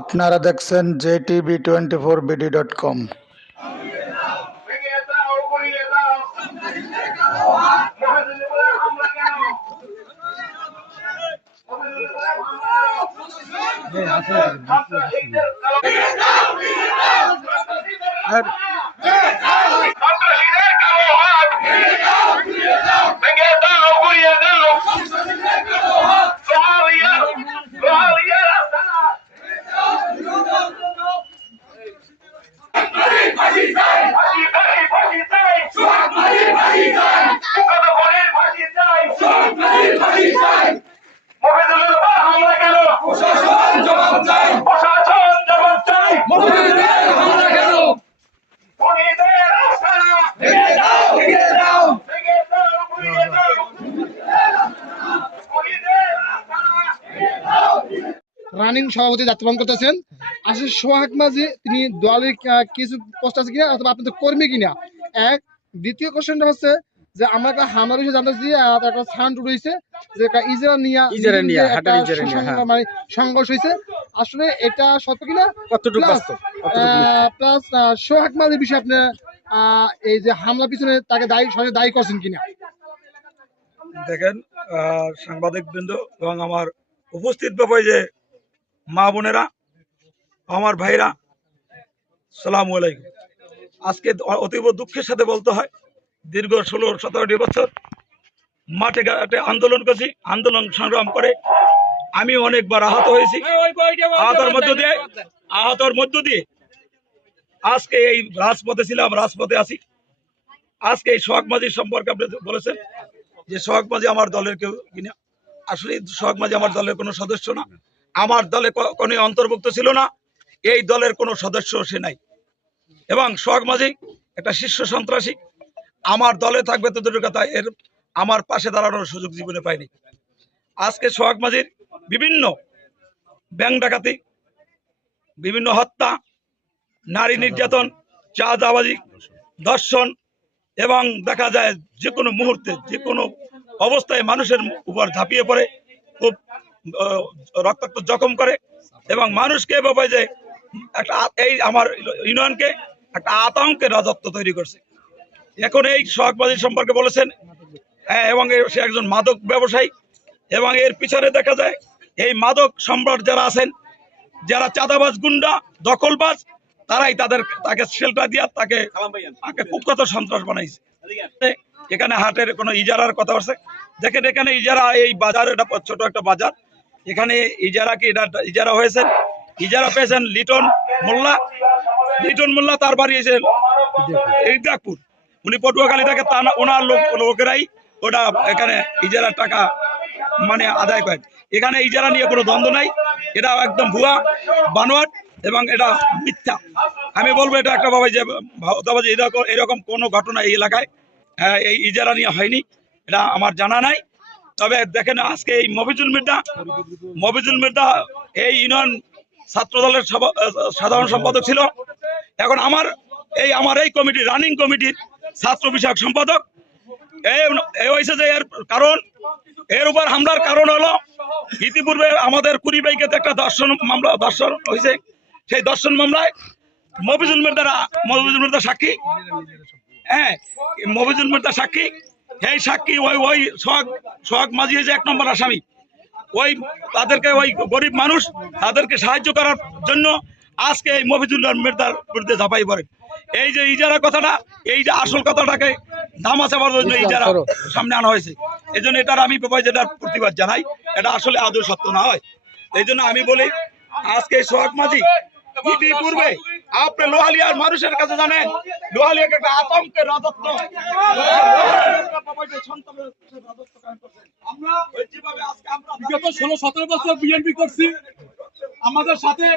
আপনারা দেখছেন J TV twenty four BD dot com. ভেঙে রানিং সভাপতি দায়িত্ব পালন করতেছেন। আসলে সোহাগ মাঝি তিনি দলের কিছু পোস্ট আছে কিনা অথবা আপনাদের কর্মী কিনা? এক দ্বিতীয় কোশ্চেনটা হচ্ছে যে আমরা একটা হামলা বিষয়ে জানতে চাই একটা সাউন্ড রয়েছে যে ইজারা নিয়া ইজারা নিয়া, হাটের ইজারা নিয়া, হ্যাঁ। মানে সংঘর্ষ হয়েছে আসলে এটা সত্য কিনা? কতটুকু বাস্তব? কতটুকু প্লাস সোহাগ মাঝির বিষয়ে আপনি আহ, এই যে হামলা পিছনে তাকে দায়ী সরাসরি দায়ী করছেন কিনা? দেখেন আহ, সাংবাদিকবৃন্দ এবং আমার উপস্থিত ব্যাপারে যে মা বোনেরা আমার ভাইরা সালাম আলাইকুম। আজকে অতীব দুঃখের সাথে বলতে হয় দীর্ঘ ষোলো সতেরোটি বছর মাঠে ঘাটে আন্দোলন করছি আন্দোলন সংগ্রাম করে আমি অনেকবার আহত হয়েছি। আহতর মধ্য দিয়ে আহতর মধ্য দিয়ে আজকে এই রাজপথে ছিলাম রাজপথে আছি। আজকে এই সোহাগ মাঝির সম্পর্কে আপনি বলেছেন যে সোহাগ মাঝি আমার দলের কেউ কিনা। আসলে সোহাগ মাঝি আমার দলের কোনো সদস্য না। আমার দলে কোনো অন্তর্ভুক্ত ছিল না। এই দলের কোনো সদস্য সে নাই। এবং সোহাগ মাঝি একটা শীর্ষ সন্ত্রাসী। আমার দলে থাকবে তো দূরের কথা, এর আমার পাশে দাঁড়ানোর সুযোগ জীবনে পাইনি। আজকে সোহাগ মাঝির বিভিন্ন ব্যাংক ডাকাতি, বিভিন্ন হত্যা, নারী নির্যাতন চা দাবাজি দর্শন এবং দেখা যায় যে কোনো মুহূর্তে, যে কোনো অবস্থায় মানুষের উপর ঝাঁপিয়ে পড়ে। রক্তাক্ত জখম করে এবং মানুষকে এভাবে যে একটা এই আমার ইউনিয়নকে একটা আতঙ্কের রাজত্ব তৈরি করছে। এখন এই সোহাগবাদী সম্পর্কে বলেছেন হ্যাঁ এবং সে একজন মাদক ব্যবসায়ী এবং এর পিছনে দেখা যায় এই মাদক সম্রাট যারা আছেন যারা চাঁদাবাজ গুন্ডা দখলবাজ তারাই তাদের তাকে শেল্টার দিয়া তাকে তাকে কুখ্যাত সন্ত্রাস বানাইছে। এখানে হাটের কোনো ইজারার কথা আছে? দেখেন এখানে ইজারা এই বাজার এটা ছোট একটা বাজার। এখানে ইজারা কি ইজারা হয়েছে? ইজারা পেয়েছেন লিটন মোল্লা। লিটন মোল্লা তার বাড়ি এসে ইদাকপুর উনি পটুয়াখালী থেকে ওনার লোক লোকেরাই ওটা এখানে ইজারার টাকা মানে আদায় করেন। এখানে ইজারা নিয়ে কোনো দ্বন্দ্ব নাই। এটা একদম ভুয়া বানোয়াট এবং এটা মিথ্যা। আমি বলব এটা একটা বাবা যে ভাওতাবাজি এরকম এরকম কোনো ঘটনা এই এলাকায় আহ, এই ইজারা নিয়ে হয়নি। এটা আমার জানা নাই। তবে দেখেন আজকে এই মফিজুল মির্জা মফিজুল মির্জা এই ইউনিয়ন ছাত্র দলের সাধারণ সম্পাদক ছিল। এখন আমার এই আমার এই কমিটি, রানিং কমিটির ছাত্র বিষয়ক সম্পাদক। হয়েছে যে এর কারণ, এর উপর হামলার কারণ হলো, ইতিপূর্বে আমাদের কুড়ি বাইকে একটা দর্শন মামলা, দর্শন হয়েছে। সেই দর্শন মামলায় মফিজুল মির্দারা মফিজুল মির্দা সাক্ষী। হ্যাঁ মফিজুল মির্দা সাক্ষী। এই সাক্ষী ওই ওই সোহাগ সোহাগ মাঝি হয়েছে এক নম্বর আসামি ওই তাদেরকে ওই গরিব মানুষ তাদেরকে সাহায্য করার জন্য আজকে এই মফিজুল মির্দার বিরুদ্ধে ঝাঁপাই পড়ে। এই যে ইজারা কথাটা এই যে আসল কথাটাকে ধামা চাপার জন্য ইজারা সামনে আনা হয়েছে। এই জন্য এটার আমি যেটার প্রতিবাদ জানাই এটা আসলে আদৌ সত্য না হয়। এই জন্য আমি বলি আজকে সোহাগ মাঝি ইতিপূর্বে আপনি লোহালিয়ার মানুষের কাছে জানেন লোহালিয়াকে একটা আতঙ্কের রাজত্ব আমরা যেভাবে আজকে আমরা বিগত আমাদের সাথে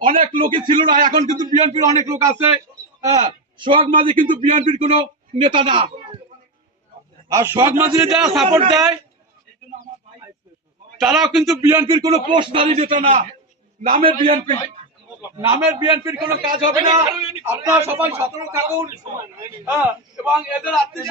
অনেক লোকই ছিল না এখন কিন্তু বিএনপির অনেক লোক আছে। হ্যাঁ, সোহাগ মাঝি কিন্তু বিএনপির কোনো নেতা না। আর সোহাগ মাঝির যারা সাপোর্ট দেয় তারাও কিন্তু বিএনপির কোনো পোস্টধারী নেতা না। নামের বিএনপি নামের বিএনপির কোনো কাজ হবে না। আপনারা সবাই সতর্ক থাকুন। হ্যাঁ, এবং এদের আত্মীয়